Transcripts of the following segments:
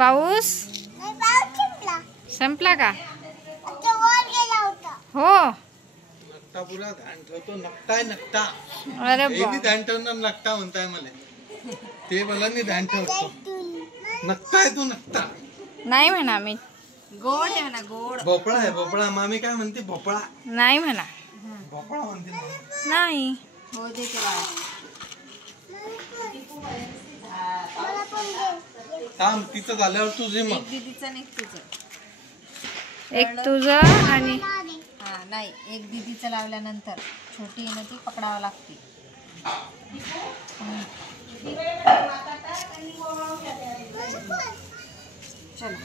पाऊस संपला का? हो नकटा पुरा ध्यान ठेवतो. नकटाय नकटा. अरे ध्यान ठेवणार नकटा म्हणताय मला. ते मला नाही ध्यान ठेवतो. नकटाय तू नकटा नाही म्हणा. मी गोड आहे म्हणा. गोड भोपळा आहे. भोपळा. मामी काय म्हणते? भोपळा नाही म्हणा. भोपळा म्हणते नाही. हो दे त्याला. थांब तिचं झाल्यावर तुझे मग. दीदीचं नाही तुझं. एक तुझं आणि हा नाही, एक दीदीचं लावल्यानंतर छोटी आहे ना ती पकडावं लागते. चलो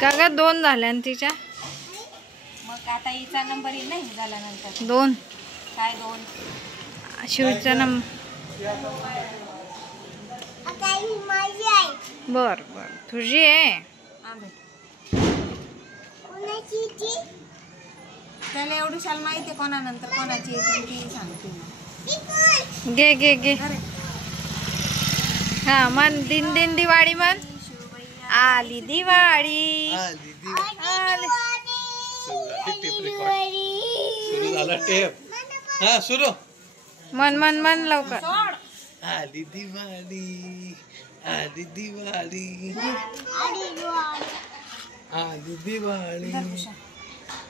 का ग 2 झाल्या न तिच्या? मग आता हिचा नंबर येईल ना हे झाल्यानंतर. 2 काय 2? शिवचा नंबर. बर बर तुझी आहे. त्याला एवढी शाल माहिती आहे कोणानंतर कोणाची येते ती सांगते. घे घे घे. हा मन दिन दिन दिवाळी मन. आली दिवाळी. आली. सुरू झाला टेप. हा सुरू. मन मन मन लवकर. आली दिवाळी. आली दिवाळी. आली दिवाळी.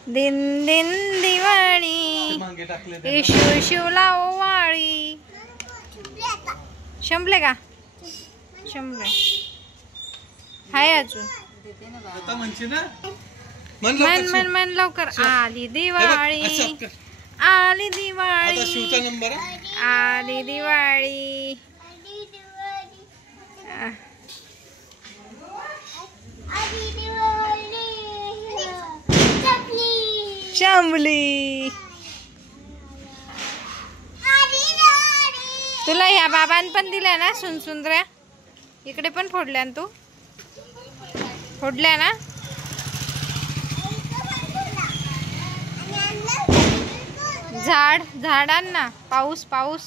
दिन दिन दिवाळी. मागे टाकले. शिव शिवला ओवाळी. संपले का? संपले. हाय अजून. आता म्हणशी ना. मन मन मन लवकर. आली दिवाळी. आली दिवाळी. आता शिवचा नंबर. आली दिवाळी. शंभली. तुला ह्या बाबान पण दिल्या ना सुनसुंदऱ्या? इकडे पण फोडल्या ना तू? फोडल्या ना? झाडांना पाऊस पाऊस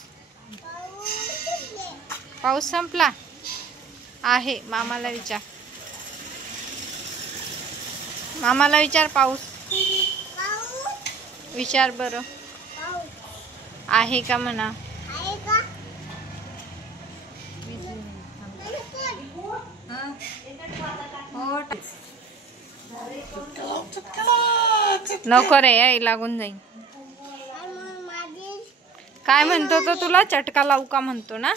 पाऊस संपला आहे. मामाला विचार. मामाला विचार. पाऊस विचार बरं. आहे का म्हणा. नको रे आई लागून जाईल. काय म्हणतो तो तुला? चटका लावू का म्हणतो ना?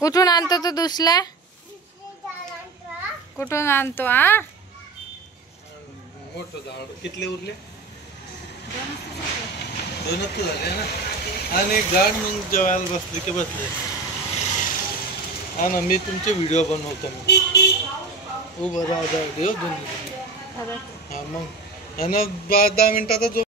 कुठून आणतो तो दुसऱ्या? कुठून आणतो? मोठं झाड कितले उरले? 2च झाले ना. आणि एक झाड मग जेवायला बसले की बसले. हा ना मी तुमचे व्हिडिओ बनवतो. मग उभं राहा व्हिडिओ दोन्ही. हा मग 10 मिनिटाचा